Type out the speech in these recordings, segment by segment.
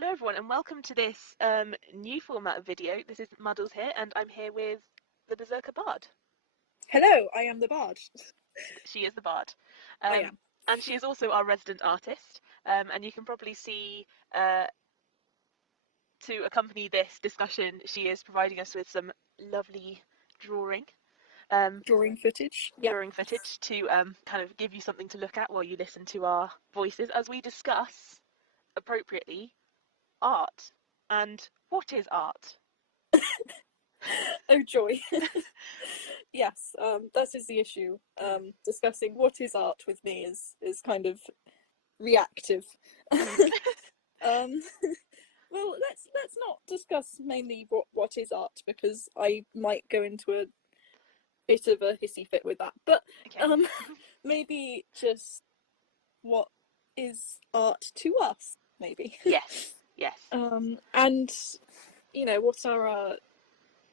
Hello everyone and welcome to this new format of video. This is Muddles here and I'm here with the Berserker Bard. Hello, I am the Bard. She is the Bard. I Um, am. and she is also our resident artist. And you can probably see uh, to accompany this discussion, she is providing us with some lovely drawing. Um, Drawing footage. Yep. Drawing footage to kind of give you something to look at while you listen to our voices as we discuss appropriately art and what is art. Oh joy. Yes, that is the issue. Discussing what is art with me is kind of reactive. um, well, let's not discuss mainly what is art because I might go into a bit of a hissy fit with that. But Okay. maybe just what is art to us, maybe. Yes. And what are our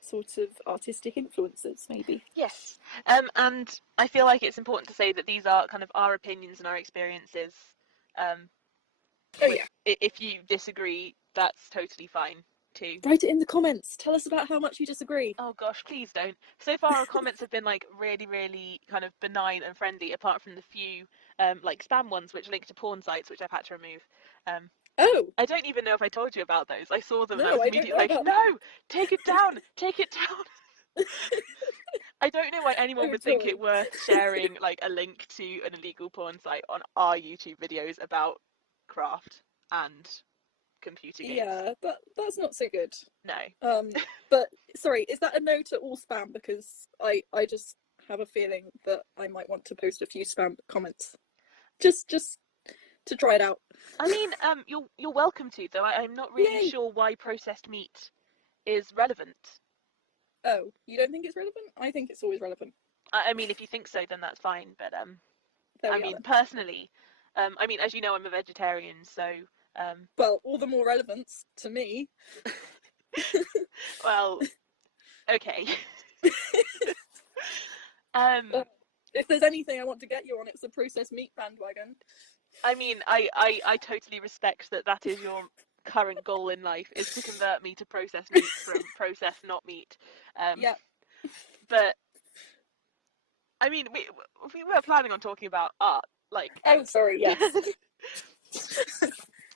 sort of artistic influences, maybe. Yes. And I feel like it's important to say that these are kind of our opinions and our experiences. Um, Oh yeah. if you disagree, that's totally fine too. Write it in the comments. Tell us about how much you disagree. Oh gosh, please don't. So far, our comments have been like really, really kind of benign and friendly, apart from the few like spam ones which link to porn sites, which I've had to remove. Um, Oh I don't even know if I told you about those. I saw them and I no, was I don't immediately know like, about no, take it down, take it down. I don't know why anyone oh would think joy. it worth sharing like a link to an illegal porn site on our YouTube videos about craft and computer games. Yeah, that's not so good. No. But sorry, is that a no to all spam? Because I just have a feeling that I might want to post a few spam comments, just to try it out. I mean, you're welcome to, though I'm not really Yay! sure why processed meat is relevant. Oh, you don't think it's relevant? I think it's always relevant. I mean, if you think so, then that's fine. But There I we are mean, then. personally, I mean, as you know, I'm a vegetarian, so Well, all the more relevance to me. well, okay. um, If there's anything I want to get you on, it's the processed meat bandwagon. I mean, I totally respect that that is your current goal in life is to convert me to processed meat from processed not meat. Yeah. But I mean, we were planning on talking about art, like, Oh, and sorry. Yes.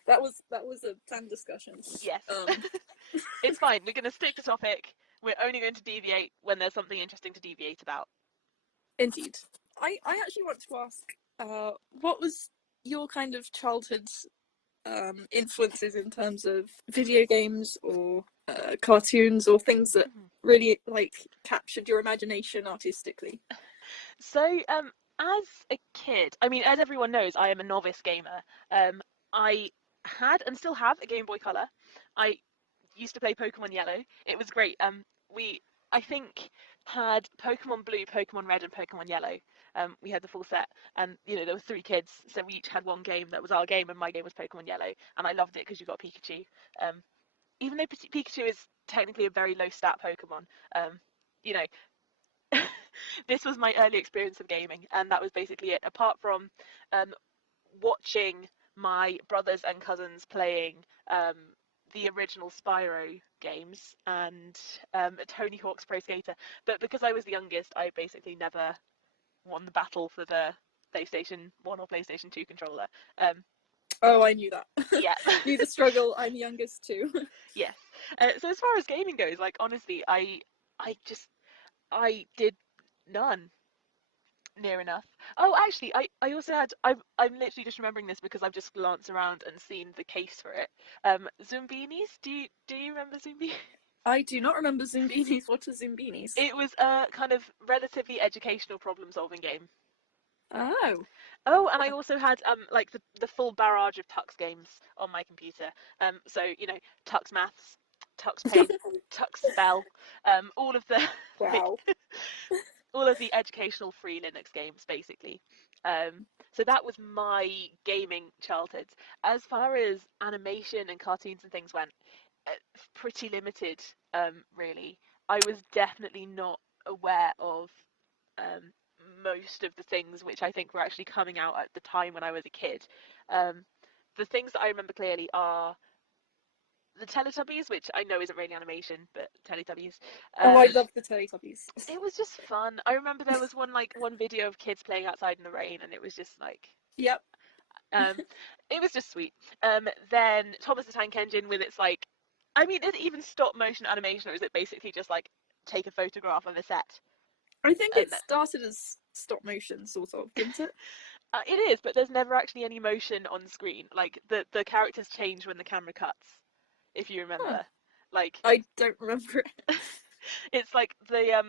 that was a planned discussion. yes, Um, it's fine. We're going to stick to topic. We're only going to deviate when there's something interesting to deviate about. Indeed. I actually want to ask, what was your kind of childhood influences in terms of video games or cartoons or things that Mhm. really like captured your imagination artistically? So, as a kid, I mean, as everyone knows, I am a novice gamer. I had and still have a Game Boy Color. I used to play Pokemon Yellow. It was great. We I think had Pokemon Blue, Pokemon Red, and Pokemon Yellow. We had the full set, and there were three kids, so we each had one game that was our game, and my game was Pokemon Yellow, and I loved it because you got Pikachu. Um, Even though Pikachu is technically a very low stat Pokemon, you know, this was my early experience of gaming, and that was basically it. Apart from um, watching my brothers and cousins playing um, the original Spyro games and Tony Hawk's Pro Skater, but because I was the youngest, I basically never won the battle for the PlayStation 1 or PlayStation 2 controller. Um, Oh, I knew that. yeah. Knew the struggle. I'm youngest too. Yes. So as far as gaming goes, like honestly, I did none. Near enough. Oh, actually, I also had. I'm literally just remembering this because I've just glanced around and seen the case for it. Zumbinis. Do you remember Zumbi? I do not remember Zumbinis. What are Zumbinis? It was a kind of relatively educational problem-solving game. Oh. Oh, and I also had like the full barrage of Tux games on my computer. So Tux Maths, Tux Paint, Tux Spell, all of the like Wow. all of the educational free Linux games, basically. So that was my gaming childhood. As far as animation and cartoons and things went, pretty limited, really. I was definitely not aware of um, most of the things which I think were actually coming out at the time when I was a kid. Um, the things that I remember clearly are the Teletubbies, which I know isn't really animation, but Teletubbies. Oh, I Um, love the Teletubbies. it was just fun. I remember there was one video of kids playing outside in the rain, and it was just like Yep. um, it was just sweet. Then Thomas the Tank Engine with its like, I mean, is it even stop motion animation, or is it basically just like take a photograph of a set? I think And it started as stop motion, sort of, didn't it? it is, but there's never actually any motion on screen. Like the characters change when the camera cuts, if you Huh. remember. Like I don't remember it. it's like the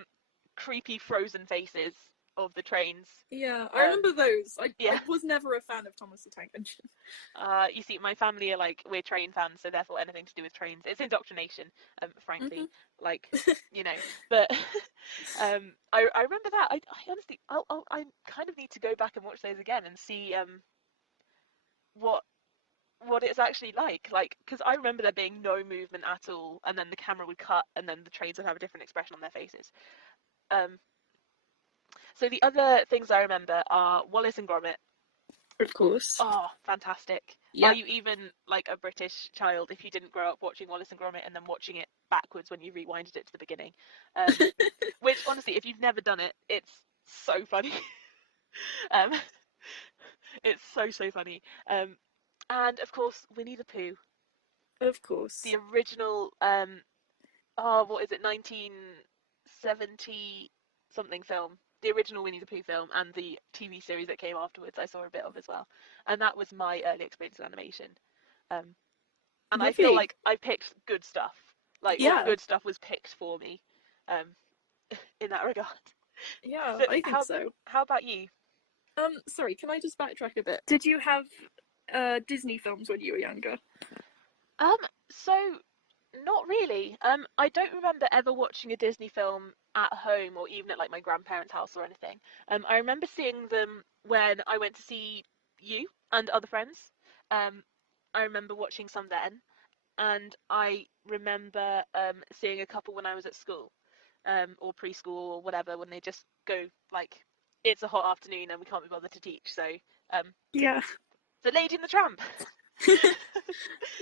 creepy frozen faces of the trains. Yeah, I Um, remember those. I yeah. was never a fan of Thomas the Tank Engine. You see, my family are like we're train fans, so therefore anything to do with trains, it's indoctrination. Hmm. Frankly, like you know, but I remember that. I honestly, I kind of need to go back and watch those again and see what what it's actually like because I remember there being no movement at all, and then the camera would cut, and then the trains would have a different expression on their faces. Um, so the other things I remember are Wallace and Gromit. Of course. Oh, fantastic. Are Yeah. you even like a British child if you didn't grow up watching Wallace and Gromit and then watching it backwards when you rewinded it to the beginning? Which honestly, if you've never done it, it's so funny. um, it's so funny. And of course, Winnie the Pooh, Of the course. original. What is it? 1970 something film. The original Winnie the Pooh film and the TV series that came afterwards, I saw a bit of as well, and that was my early experience with animation. Um, and I feel Lovely. like I picked good stuff, like or Yeah. good stuff was picked for me, um, in that regard. Yeah, So I think so. how about you? Sorry, can I just backtrack a bit? Did you have Disney films when you were younger? Um, so not really. I don't remember ever watching a Disney film at home or even at like my grandparents' house or anything. I remember seeing them when I went to see you and other friends. Um, I remember watching some then, and I remember seeing a couple when I was at school, or preschool or whatever, when they just go like, it's a hot afternoon and we can't be bothered to teach, so um, Yeah. the Lady and the Tramp.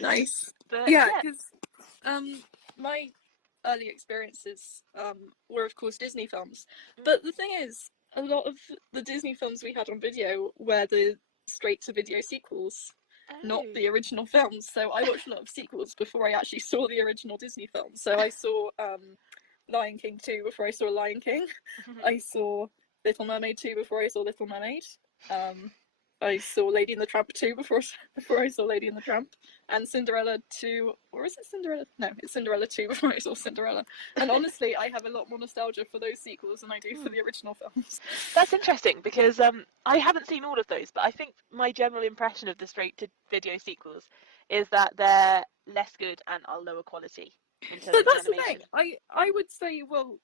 Nice. But Yeah, yeah. because my early experiences were, of course, Disney films. Mm. But the thing is, a lot of the Disney films we had on video were the straight to video sequels, not Oh. the original films. So I watched a lot of sequels before I actually saw the original Disney film. So I saw Lion King 2 before I saw Lion King. I saw Little Mermaid 2 before I saw Little Mermaid. Um, I saw Lady and the Tramp 2 before I saw Lady and the Tramp, and Cinderella 2, or is it Cinderella? No, it's Cinderella 2 before I saw Cinderella. And honestly, I have a lot more nostalgia for those sequels than I do for Hmm. the original films. That's interesting because I haven't seen all of those, but I think my general impression of the straight to video sequels is that they're less good and are lower quality in terms But of the that's the thing. animation. I would say, well,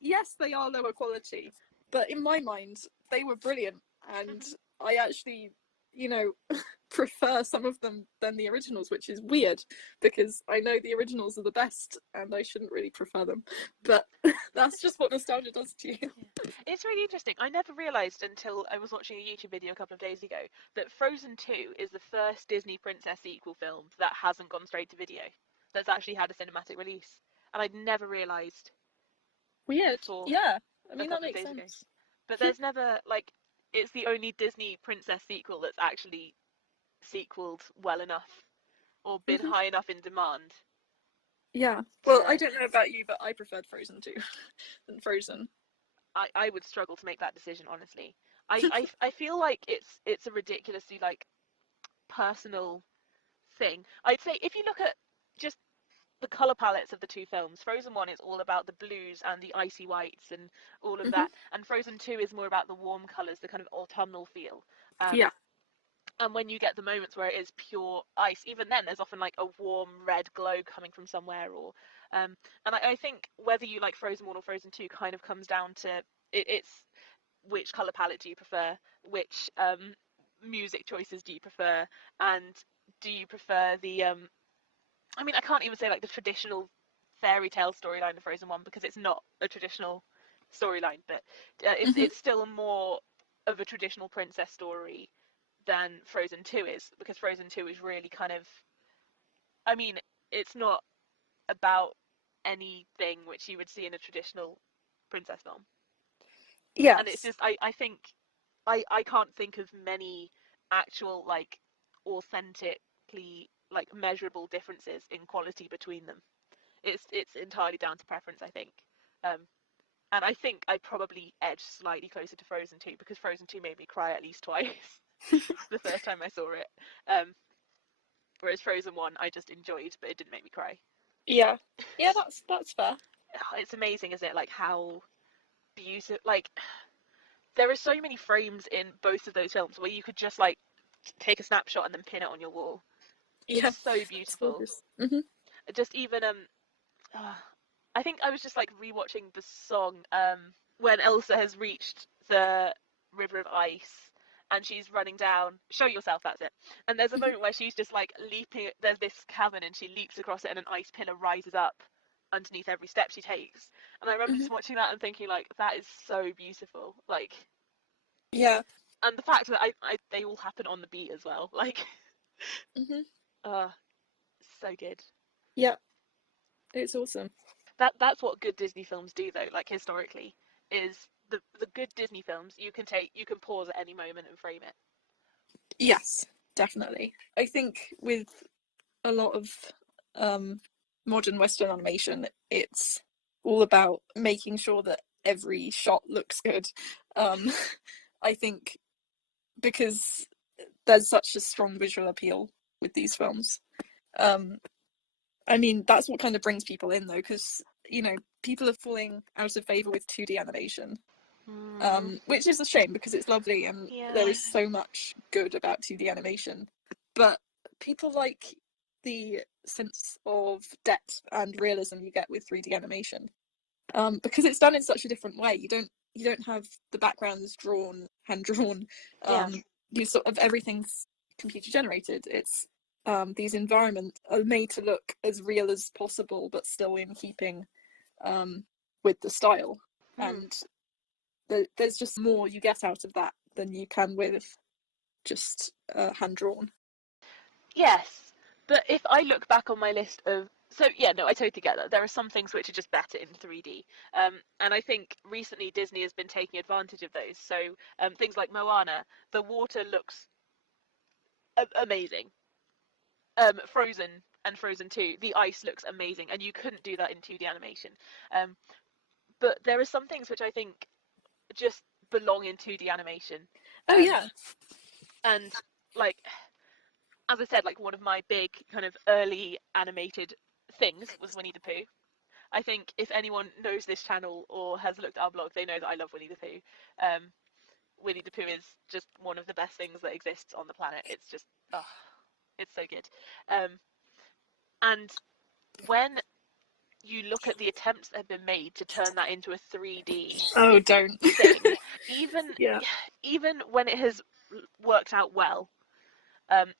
yes, they are lower quality, but in my mind, they were brilliant, and I actually, you know, prefer some of them than the originals, which is weird because I know the originals are the best, and I shouldn't really prefer them. But that's just what nostalgia does to you. Yeah. It's really interesting. I never realised until I was watching a YouTube video a couple of days ago that Frozen 2 is the first Disney princess sequel film that hasn't gone straight to video, that's actually had a cinematic release. And I'd never realised Weird. till Yeah. I a mean, that couple of makes days ago. sense. But there's never, like, it's the only Disney princess sequel that's actually sequeled well enough or been Hmm. high enough in demand Yeah. Well, I to. don't know about you, but I preferred Frozen 2 than Frozen. I would struggle to make that decision, honestly. I feel like it's a ridiculously like personal thing. I'd say if you look at just the color palettes of the two films, Frozen 1 is all about the blues and the icy whites and all of Hmm. that, and Frozen 2 is more about the warm colors, the kind of autumnal feel. Yeah. And when you get the moments where it is pure ice, even then there's often like a warm red glow coming from somewhere, or and I think whether you like Frozen 1 or Frozen 2 kind of comes down to it's which color palette do you prefer, which music choices do you prefer, and do you prefer the I mean, I can't even say like the traditional fairy tale storyline of Frozen 1 because it's not a traditional storyline, but Hmm. it's still more of a traditional princess story than Frozen 2 is, because Frozen 2 is really kind of, I mean, it's not about anything which you would see in a traditional princess film. And it's Yes. just I think I can't think of many actual like authentically like measurable differences in quality between them. It's entirely down to preference, I think. Um, and I think I probably edged slightly closer to Frozen 2 because Frozen 2 made me cry at least twice the first time I saw it. Um, whereas Frozen 1 I just enjoyed, but it didn't make me cry. Yeah. Yeah, that's fair. It's amazing, isn't it? Like how beautiful. Like there are so many frames in both of those films where you could just like take a snapshot and then pin it on your wall. Yeah. It's so It's beautiful. gorgeous. Hmm. Just even uh, I think I was just like rewatching the song when Elsa has reached the River of Ice and she's running down. Show yourself, that's it. And there's a Hmm. moment where she's just like leaping. There's this cavern and she leaps across it, and an ice pillar rises up underneath every step she takes. And I remember Hmm. just watching that and thinking like that is so beautiful. Like, Yeah. and the fact that I they all happen on the beat as well. Like, Hmm. uh, so good. Yeah. It's awesome. That's what good Disney films do though, like historically, is the good Disney films you can pause at any moment and frame it. Yes, definitely. I think with a lot of um, modern Western animation, it's all about making sure that every shot looks good. Um, I think because there's such a strong visual appeal with these films. Um, I mean, that's what kind of brings people in, though, because people are falling out of favor with 2D animation, Mm, which is a shame because it's lovely and there yeah. is so much good about 2D animation. But people like the sense of depth and realism you get with 3D animation, because it's done in such a different way. You don't have the backgrounds drawn, hand drawn. Yeah. You sort of everything's computer generated. It's these environments are made to look as real as possible, but still in keeping um, with the style. Mm. And there's just more you get out of that than you can with just hand drawn. Yes. But if I look back on my list of so yeah, no, I totally get that. There are some things which are just better in 3D, and I think recently Disney has been taking advantage of those. So things like Moana, the water looks amazing. Frozen and Frozen 2, the ice looks amazing, and you couldn't do that in 2D animation. Um, but there are some things which I think just belong in 2D animation. Oh Um, yeah. and like as I said, like one of my big kind of early animated things was Winnie the Pooh. I think if anyone knows this channel or has looked at our blog, they know that I love Winnie the Pooh. Um, Winnie the Pooh is just one of the best things that exists on the planet. It's just, oh, it's so good. Um, and when you look at the attempts that have been made to turn that into a 3D Oh, don't. thing, even Yeah. even when it has worked out well, um,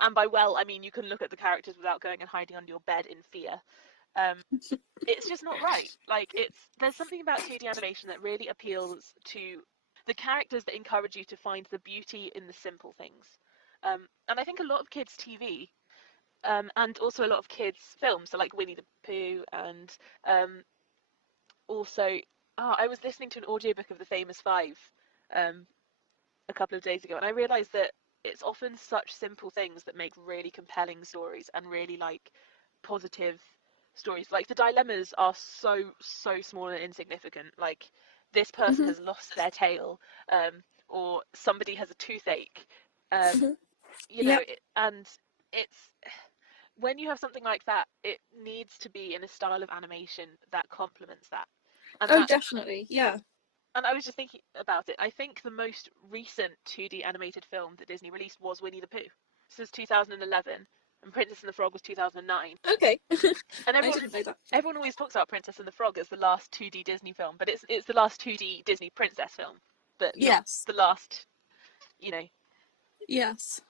and by well I mean you can look at the characters without going and hiding under your bed in fear. Um, it's just not right. Like there's something about 2D animation that really appeals to the characters that encourage you to find the beauty in the simple things. And I think a lot of kids' TV and also a lot of kids' films, so like Winnie the Pooh and also, I was listening to an audiobook of The Famous Five um, a couple of days ago, and I realised that it's often such simple things that make really compelling stories and really like positive stories. Like the dilemmas are so small and insignificant. Like this person Hmm. has lost their tail, or somebody has a toothache. Um, Hmm. you know, Yeah. and it's when you have something like that, it needs to be in a style of animation that complements that. And Oh, that definitely. Yeah. and I was just thinking about it. I think the most recent 2D animated film that Disney released was Winnie the Pooh. This was 2011, and Princess and the Frog was 2009. Okay. And I didn't know that. everyone always talks about Princess and the Frog as the last 2D Disney film, but it's the last 2D Disney princess film, but not Yes. the last, you know. Yes.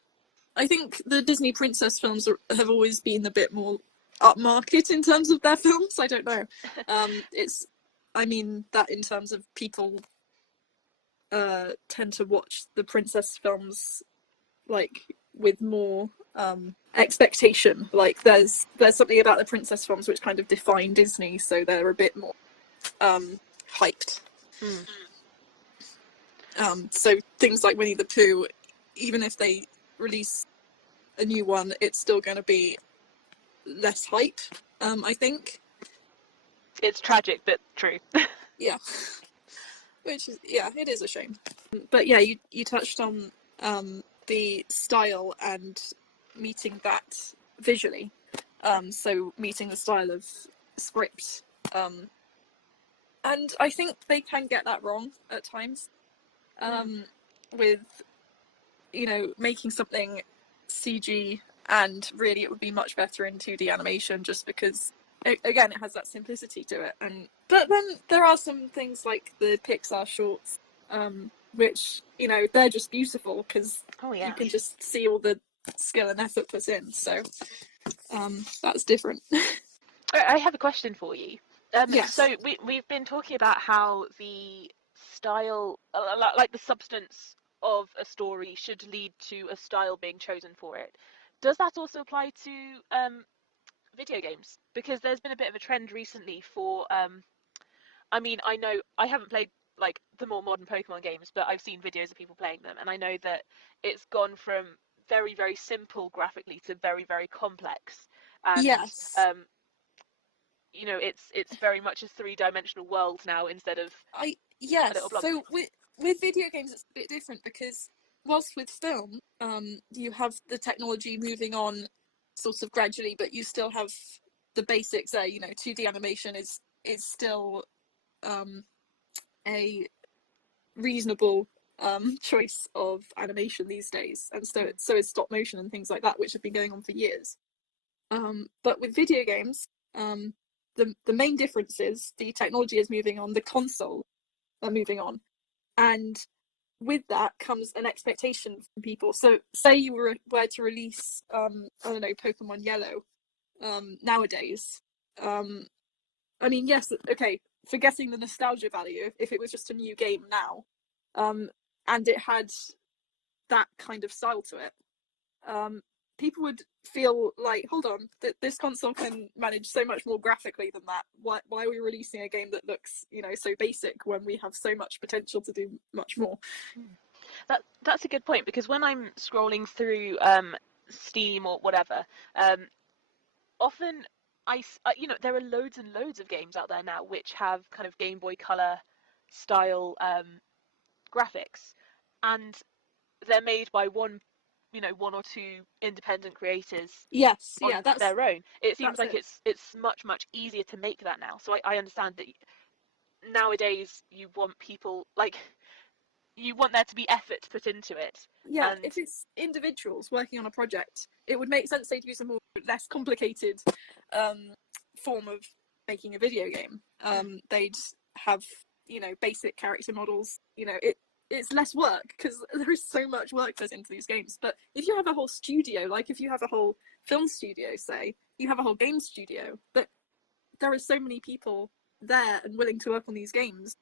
I think the Disney princess films have always been a bit more upmarket in terms of their films. I don't know. I mean that in terms of people tend to watch the princess films like with more expectation. Like there's something about the princess films which kind of define Disney, so they're a bit more hyped. Mm. So things like Winnie the Pooh, even if they release a new one, it's still going to be less hype, I think. It's tragic, but true. Yeah. Which is, yeah, it is a shame. But yeah, you touched on the style and meeting that visually. So meeting the style of script. And I think they can get that wrong at times. With, making something CG, and really it would be much better in 2D animation just because again it has that simplicity to it. But then there are some things like the Pixar shorts, which they're just beautiful because Oh yeah. you can just see all the skill and effort put in, so that's different. I have a question for you. Yes. So we've been talking about how the style, like the substance of a story, should lead to a style being chosen for it. Does that also apply to video games? Because there's been a bit of a trend recently for, I mean, I know I haven't played like the more modern Pokemon games, but I've seen videos of people playing them, and I know that it's gone from very, very simple graphically to very, very complex. And Yes. it's very much a three-dimensional world now instead of a Yes. little blob. So with video games, it's a bit different because whilst with film, you have the technology moving on sort of gradually, but you still have the basics there. 2D animation is still a reasonable choice of animation these days, and so is stop motion and things like that, which have been going on for years. But with video games, the main difference is the technology is moving on, the console are moving on, and with that comes an expectation from people. So, say you were to release, I don't know, Pokemon Yellow, nowadays. I mean, yes, okay, forgetting the nostalgia value, if it was just a new game now, and it had that kind of style to it, people would feel like, hold on, this console can manage so much more graphically than that. Why are we releasing a game that looks, so basic when we have so much potential to do much more? That's a good point, because when I'm scrolling through Steam or whatever, often there are loads and loads of games out there now which have kind of Game Boy Color style graphics, and they're made by one or two independent creators Yes, yeah, on their own. It seems that's like it. it's much easier to make that now. So I understand that nowadays you want people like you want there to be effort put into it. Yeah, And if it's individuals working on a project, it would make sense they'd use a more less complicated form of making a video game. They'd have basic character models. It's less work because there is so much work goes into these games. But if you have a whole studio, like if you have a whole film studio, say you have a whole game studio, but there are so many people there and willing to work on these games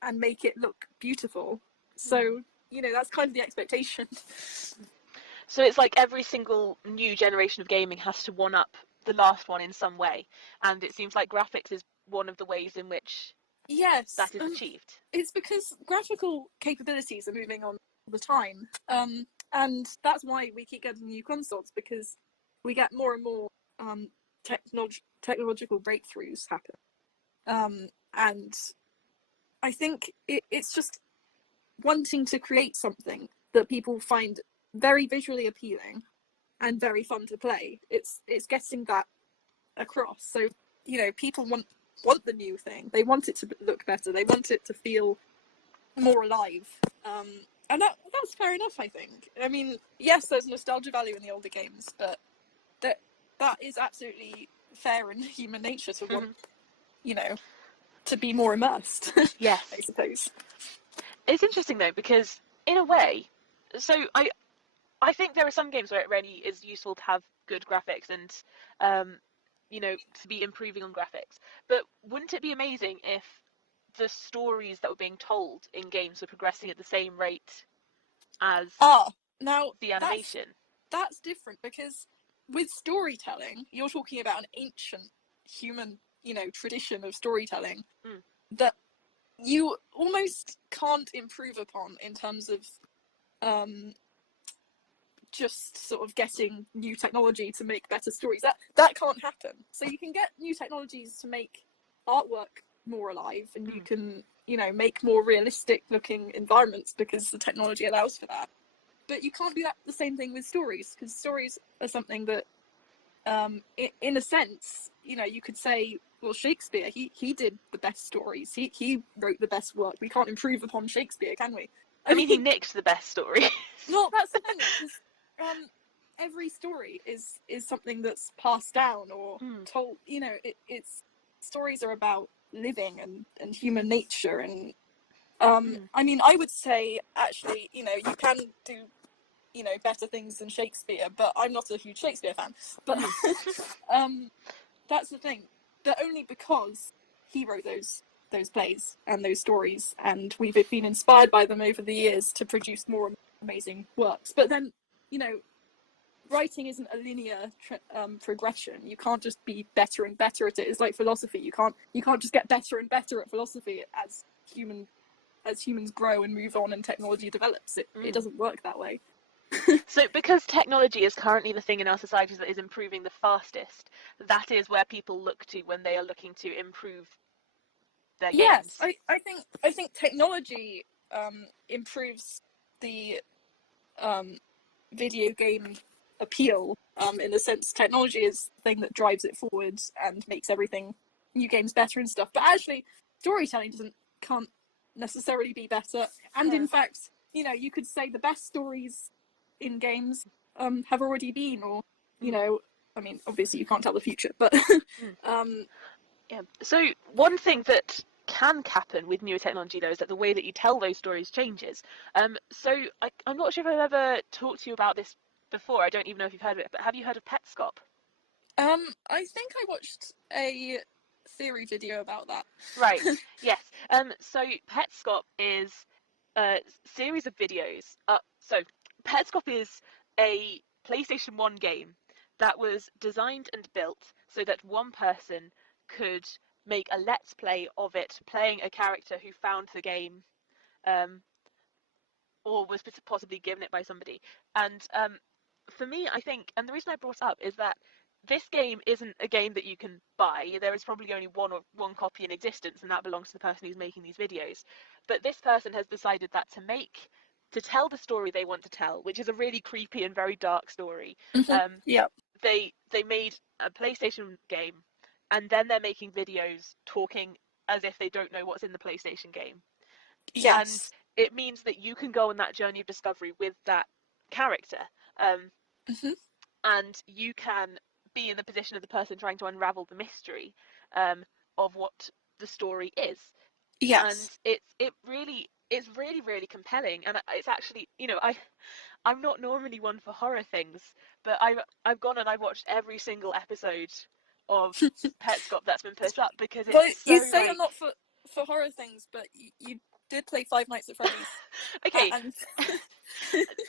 and make it look beautiful. So that's kind of the expectation. so it's like every single new generation of gaming has to one up the last one in some way, and it seems like graphics is one of the ways in which Yes, that is achieved. it's because graphical capabilities are moving on all the time, and that's why we keep getting new consoles, because we get more and more technological breakthroughs happen, and I think it's just wanting to create something that people find very visually appealing and very fun to play. It's getting that across. So people want the new thing. They want it to look better. They want it to feel more alive. And that's fair enough, I think. I mean, yes, there's nostalgia value in the older games, but that is absolutely fair in human nature to want, to be more immersed. Yes. I suppose. It's interesting though, because in a way, so I think there are some games where it really is useful to have good graphics and to be improving on graphics. But wouldn't it be amazing if the stories that were being told in games were progressing at the same rate as Ah, now the that's animation? that's different, because with storytelling, you're talking about an ancient human, tradition of storytelling that you almost can't improve upon in terms of just sort of getting new technology to make better stories. That can't happen. So you can get new technologies to make artwork more alive, and you can, make more realistic looking environments because the technology allows for that. But you can't do the same thing with stories, because stories are something that, in a sense, you could say, well, Shakespeare, he did the best stories. He wrote the best work. We can't improve upon Shakespeare, can we? I mean, he nicked the best story. Well, that's the thing, because every story is something that's passed down or told. It's stories are about living and human nature, and I mean, I would say actually, you can do better things than Shakespeare, but I'm not a huge Shakespeare fan. But that's the thing, but only because he wrote those plays and those stories, and we've been inspired by them over the years to produce more amazing works. But then, writing isn't a linear progression. You can't just be better and better at it. It's like philosophy. You can't just get better and better at philosophy as humans grow and move on and technology develops. It doesn't work that way. So because technology is currently the thing in our societies that is improving the fastest, that is where people look to when they are looking to improve their games. Yes, I think technology improves the video game appeal, in a sense. Technology is the thing that drives it forward and makes everything, new games, better and stuff. But actually, storytelling can't necessarily be better. And in fact, you could say the best stories in games have already been, or I mean, obviously you can't tell the future, but Yeah. So one thing that can happen with newer technology, though, is that the way that you tell those stories changes. So I'm not sure if I've ever talked to you about this before. I don't even know if you've heard of it, but have you heard of Petscop? I think I watched a theory video about that. Right. Yes. So Petscop is a series of videos. So Petscop is a PlayStation 1 game that was designed and built so that one person could make a let's play of it, playing a character who found the game, um, or was possibly given it by somebody. And for me, I think, and the reason I brought it up is that this game isn't a game that you can buy. There is probably only one copy in existence, and that belongs to the person who's making these videos. But this person has decided that to tell the story they want to tell, which is a really creepy and very dark story. Yeah. They made a PlayStation game, and then they're making videos talking as if they don't know what's in the PlayStation game. And Yes. it means that you can go on that journey of discovery with that character, um, Mm-hmm. and you can be in the position of the person trying to unravel the mystery, um, of what the story is. And Yes. it's really compelling, and it's actually, I'm not normally one for horror things, but I've gone and I've watched every single episode of Petscop that's been pushed up, because Well, it's you so say you're like, not for horror things, but you did play Five Nights at Freddy's. okay. And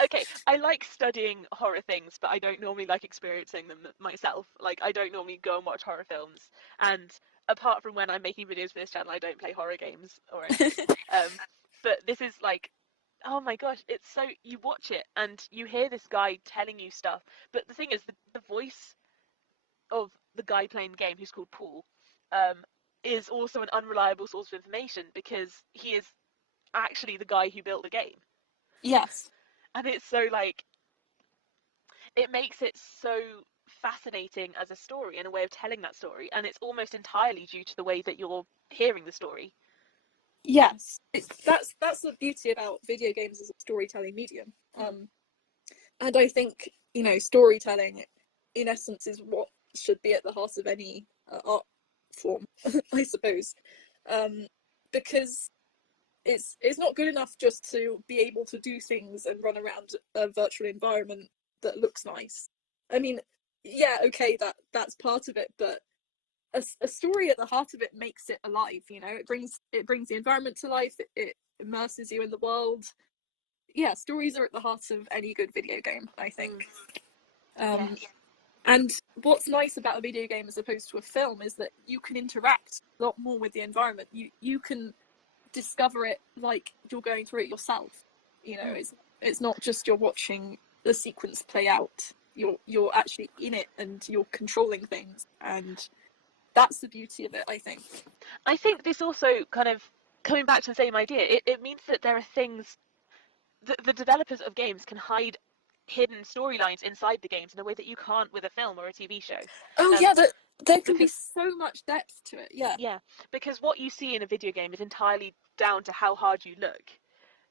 Okay, I like studying horror things, but I don't normally like experiencing them myself. Like, I don't normally go and watch horror films. And apart from when I'm making videos for this channel, I don't play horror games or anything. But this is like, oh my gosh, it's so, you watch it and you hear this guy telling you stuff. But the thing is, the voice of the guy playing the game, who's called Paul, um, is also an unreliable source of information, because he is actually the guy who built the game. yes. And it's so like, it makes it so fascinating as a story and a way of telling that story, and it's almost entirely due to the way that you're hearing the story. Yes. That's the beauty about video games as a storytelling medium. And I think, storytelling, in essence, is what should be at the heart of any art form, I suppose. Because it's not good enough just to be able to do things and run around a virtual environment that looks nice. I mean, yeah, okay, that's part of it, but a story at the heart of it makes it alive. It brings the environment to life. It immerses you in the world. Yeah, stories are at the heart of any good video game, I think. Um, Yes. and what's nice about a video game as opposed to a film is that you can interact a lot more with the environment. You can discover it like you're going through it yourself. You know, Mm. it's not just you're watching the sequence play out. You're actually in it and you're controlling things, and that's the beauty of it, I think. I think this also kind of coming back to the same idea. It means that there are things the developers of games can hide hidden storylines inside the games in a way that you can't with a film or a TV show. Oh Um, yeah, there can be because so much depth to it. Yeah. yeah, because what you see in a video game is entirely down to how hard you look.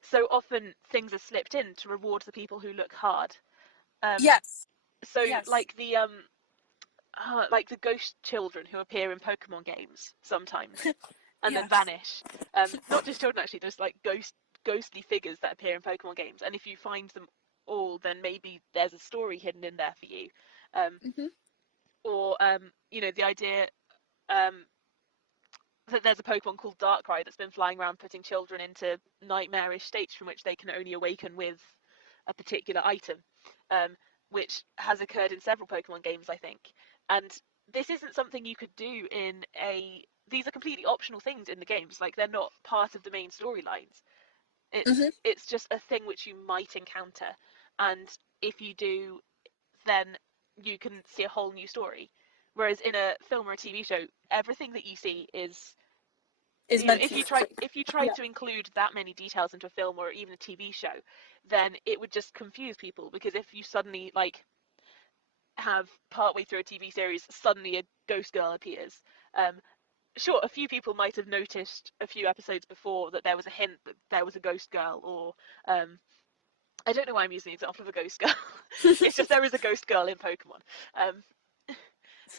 So often things are slipped in to reward the people who look hard. Um, Yes. so Yes. like the ghost children who appear in Pokemon games sometimes and then Yes. vanish. Not just children actually, there's like ghostly figures that appear in Pokemon games, and if you find them all, then maybe there's a story hidden in there for you. Um, Hmm. or the idea um, that there's a Pokemon called Darkrai that's been flying around putting children into nightmarish states from which they can only awaken with a particular item, um, which has occurred in several Pokemon games, I think. And this isn't something you could do in a. These are completely optional things in the games. Like they're not part of the main storylines. It's Hmm. it's just a thing which you might encounter, and if you do, then you can see a whole new story. Whereas in a film or a TV show, everything that you see is Is meant to be if you tried yeah. to include that many details into a film or even a TV show, then it would just confuse people because if you suddenly like have partway through a TV series suddenly a ghost girl appears, um, sure a few people might have noticed a few episodes before that there was a hint that there was a ghost girl or I don't know why I'm using the example of a ghost girl. It's just there is a ghost girl in Pokemon. Um,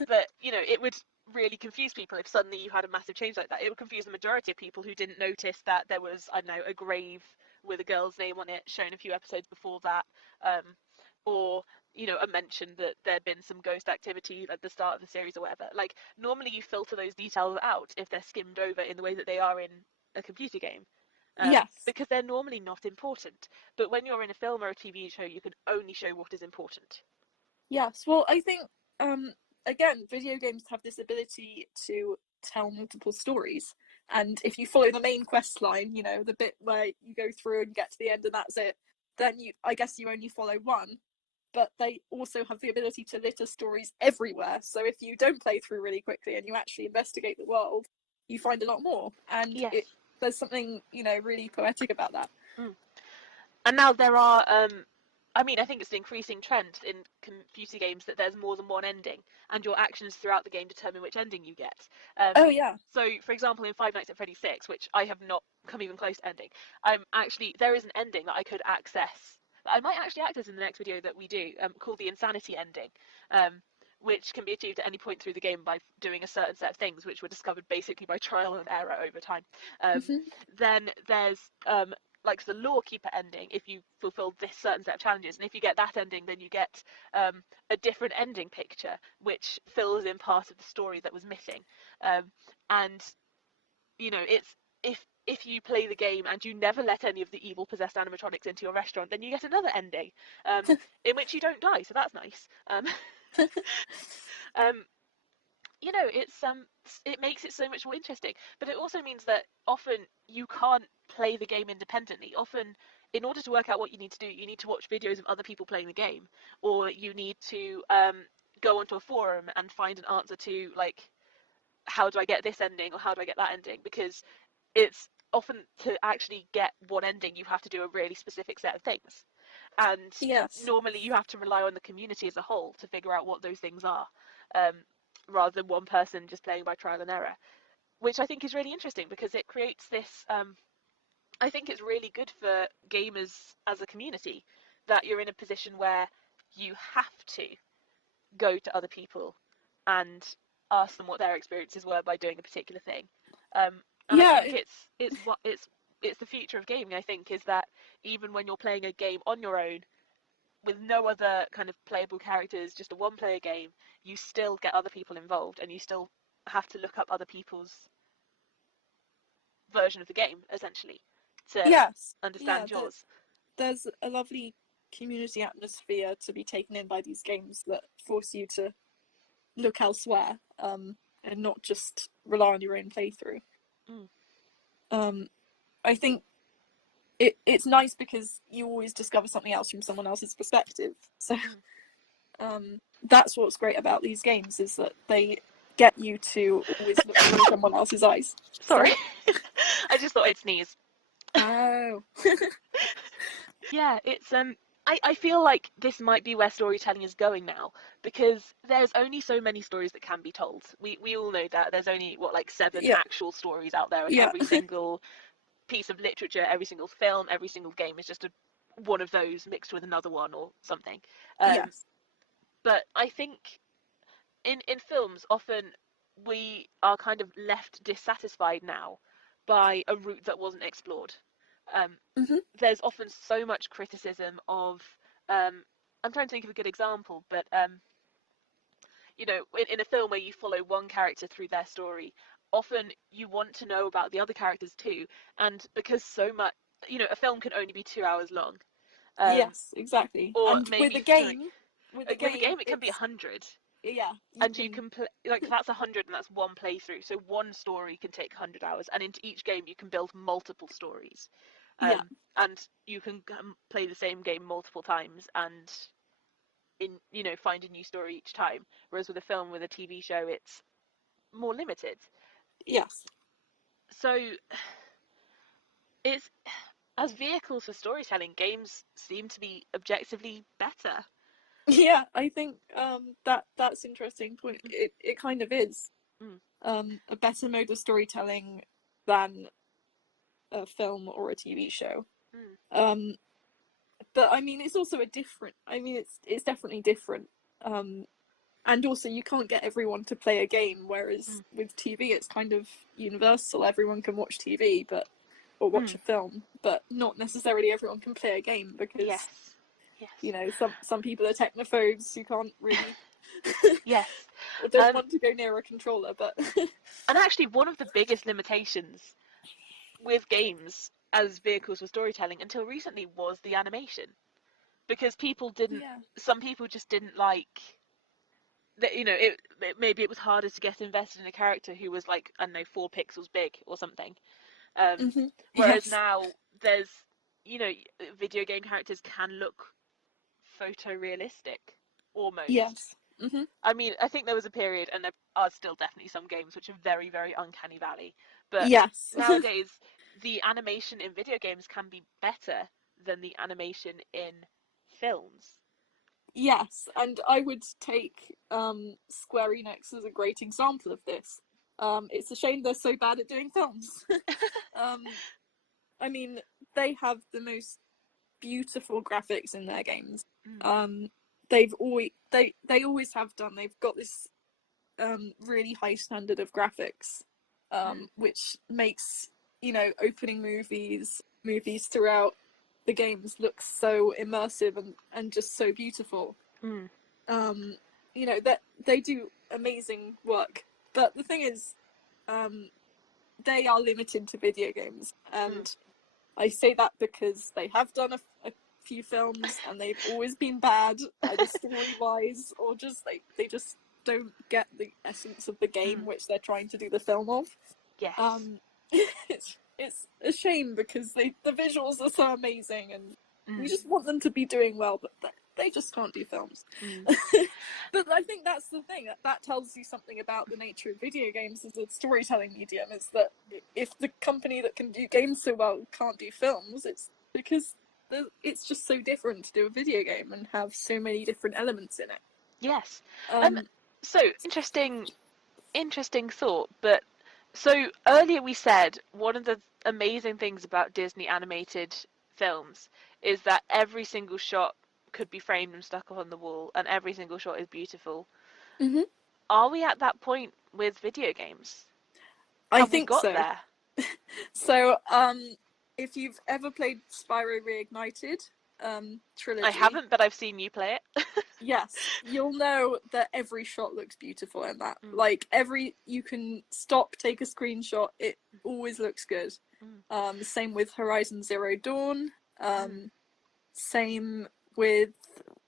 but it would really confuse people if suddenly you had a massive change like that. It would confuse the majority of people who didn't notice that there was, I don't know, a grave with a girl's name on it shown a few episodes before that, um, or a mention that there'd been some ghost activity at the start of the series or whatever. Like normally you filter those details out if they're skimmed over in the way that they are in a computer game. Yes. Because they're normally not important. But when you're in a film or a TV show, you can only show what is important. Yes. Well, I think um again, video games have this ability to tell multiple stories. And if you follow the main quest line, you know, the bit where you go through and get to the end and that's it, then I guess you only follow one. But they also have the ability to litter stories everywhere. So if you don't play through really quickly and you actually investigate the world, you find a lot more. And Yes. there's something, you know, really poetic about that. Mm. And now there are, I mean, I think it's an increasing trend in computer games that there's more than one ending, and your actions throughout the game determine which ending you get. Oh yeah. So, for example, in Five Nights at Freddy's 6, which I have not come even close to ending, there is an ending that I could access. That I might actually access in the next video that we do, called the Insanity ending, um, which can be achieved at any point through the game by doing a certain set of things, which were discovered basically by trial and error over time. Um, Hmm. then there's like the lawkeeper ending if you fulfill this certain set of challenges, and if you get that ending then you get a different ending picture which fills in part of the story that was missing. And it's if you play the game and you never let any of the evil possessed animatronics into your restaurant, then you get another ending in which you don't die, so that's nice. Um, it makes it so much more interesting, but it also means that often you can't play the game independently. Often, in order to work out what you need to do, you need to watch videos of other people playing the game, or you need to go onto a forum and find an answer to like how do I get this ending or how do I get that ending, because it's often to actually get one ending you have to do a really specific set of things, and Yes. normally you have to rely on the community as a whole to figure out what those things are, um, rather than one person just playing by trial and error, which I think is really interesting because it creates this. I think it's really good for gamers as a community that you're in a position where you have to go to other people and ask them what their experiences were by doing a particular thing. And I Yeah. think it's the future of gaming. I think is that even when you're playing a game on your own with no other kind of playable characters, just a one-player game, you still get other people involved, and you still have to look up other people's version of the game essentially to Yes. Yeah. understand yours. There's a lovely community atmosphere to be taken in by these games that force you to look elsewhere, and not just rely on your own playthrough. I think it's nice because you always discover something else from someone else's perspective. So that's what's great about these games, is that they get you to always look through someone else's eyes. Sorry. I just thought I'd sneeze. Oh. Yeah, it's I feel like this might be where storytelling is going now, because there's only so many stories that can be told. We all know that there's only like 7 Yeah. actual stories out there, and Yeah. every single piece of literature, every single film, every single game is just one of those mixed with another one or something. Yes. But I think in films often we are kind of left dissatisfied now by a route that wasn't explored. There's often so much criticism of I'm trying to think of a good example, but in a film where you follow one character through their story, often you want to know about the other characters too, and because so much, a film can only be 2 hours long, Yes, exactly. or And with maybe a something. game, With a game it can be it's 100, yeah, you and you can can play like that's 100, and that's one playthrough, so one story can take 100 hours, and into each game you can build multiple stories, yeah, and you can play the same game multiple times and find a new story each time, whereas with a film, with a TV show, it's more limited. yes. So it's as vehicles for storytelling, games seem to be objectively better. Yeah, I think that's interesting point. It kind of is Mm, a better mode of storytelling than a film or a TV show. mm, Um, but I mean, it's also a different. I mean, it's definitely different. Um, and also, you can't get everyone to play a game, whereas mm, with TV, it's kind of universal. Everyone can watch TV, or watch mm. a film, but not necessarily everyone can play a game because Yes, yes, some people are technophobes who can't really yes. or don't want to go near a controller. But And actually, one of the biggest limitations with games as vehicles for storytelling until recently was the animation, because yeah, some people just didn't like that. Maybe it was harder to get invested in a character who was like, I don't know, 4 pixels big or something. Whereas yes, now there's, you know, video game characters can look photorealistic almost. yes, hmm I mean, I think there was a period, and there are still definitely some games which are very, very uncanny valley. But yes, nowadays, the animation in video games can be better than the animation in films. yes. And I would take Square Enix as a great example of this. It's a shame they're so bad at doing films. um, I mean, they have the most beautiful graphics in their games. Mm, They always have done. They've got this really high standard of graphics, mm, which makes opening movies throughout the games look so immersive and just so beautiful. mm, Um, that they do amazing work, but the thing is, um, they are limited to video games, mm, and I say that because they have done a few films and they've always been bad, either story wise or just they just don't get the essence of the game mm. which they're trying to do the film of. Yes. Um, it's a shame because the visuals are so amazing and you Mm, just want them to be doing well, but they just can't do films. mm. But I think that's the thing that tells you something about the nature of video games as a storytelling medium, is that if the company that can do games so well can't do films, it's because it's just so different to do a video game and have so many different elements in it. Yes. Um. Um, So interesting thought. But so earlier we said one of the amazing things about Disney animated films is that every single shot could be framed and stuck up on the wall, and every single shot is beautiful. mhm. Are we at that point with video games? I Have we think got so. there? So, if you've ever played Spyro Reignited I trilogy, haven't, but I've seen you play it. yes, you'll know that every shot looks beautiful in that. Mm, Like you can stop, take a screenshot. It always looks good. mm, Same with Horizon Zero Dawn. mm, Same with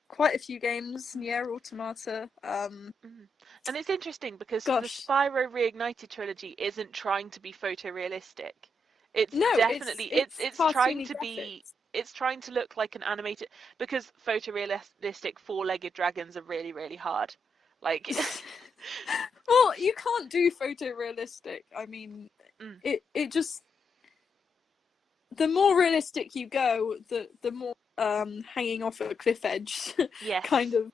quite a few games, Nier Automata. And it's interesting because the Gosh, Spyro Reignited trilogy isn't trying to be photorealistic. It's no, definitely it's it's trying cartoony to be, graphics. it's trying to look like an animated, because photorealistic four-legged dragons are really really hard. Like Well, you can't do photorealistic. I mean, mm, it just, the more realistic you go, the more hanging off a cliff edge, yes. kind of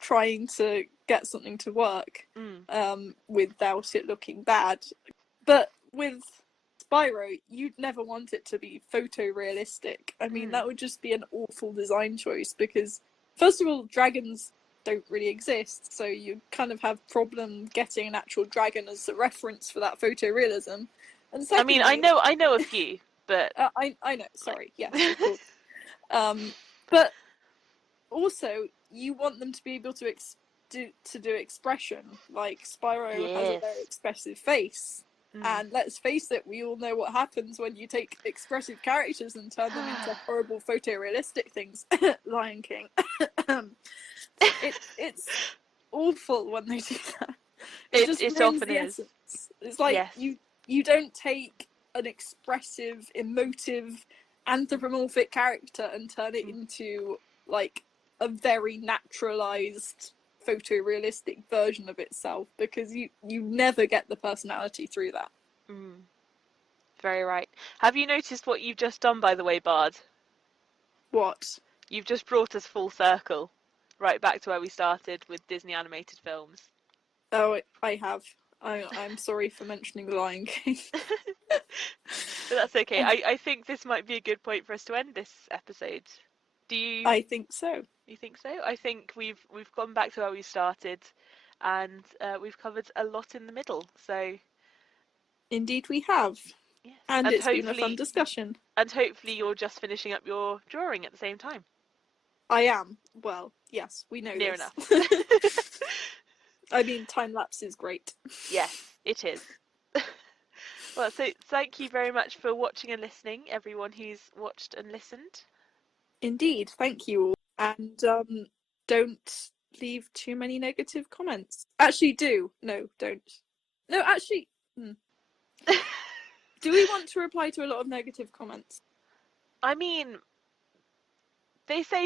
trying to get something to work Mm, without it looking bad. But with Spyro, you'd never want it to be photorealistic. I mean, mm. that would just be an awful design choice because, first of all, dragons don't really exist, so you kind of have problem getting an actual dragon as a reference for that photorealism. And I mean, secondly, I know a few, but I know, sorry, yes, of like course. But also, you want them to be able to do expression. Like Spyro has a very yes. expressive face, Mm. and let's face it, we all know what happens when you take expressive characters and turn them into horrible photorealistic things. Lion King. It's awful when they do that. It just It ruins often the is. essence. It's like Yes. you don't take an expressive, emotive, anthropomorphic character and turn it Mm. into like a very naturalized photorealistic version of itself, because you never get the personality through that. Mm. Very right. Have you noticed what you've just done, by the way, Bard? What? You've just brought us full circle, right back to where we started with Disney animated films. Oh, I have. I'm sorry for mentioning The Lion King. But that's okay. I think this might be a good point for us to end this episode. Do I think so. you think so? I think we've gone back to where we started, and we've covered a lot in the middle. So Indeed, we have. yes, And it's been a fun discussion. and hopefully you're just finishing up your drawing at the same time. I am. Well, yes, we know Near this. enough. I mean, time lapse is great. Yes, it is. Well, so thank you very much for watching and listening, everyone who's watched and listened. Indeed, thank you all. And don't leave too many negative comments. Actually, do. No, don't. No, actually, do we want to reply to a lot of negative comments? I mean, they say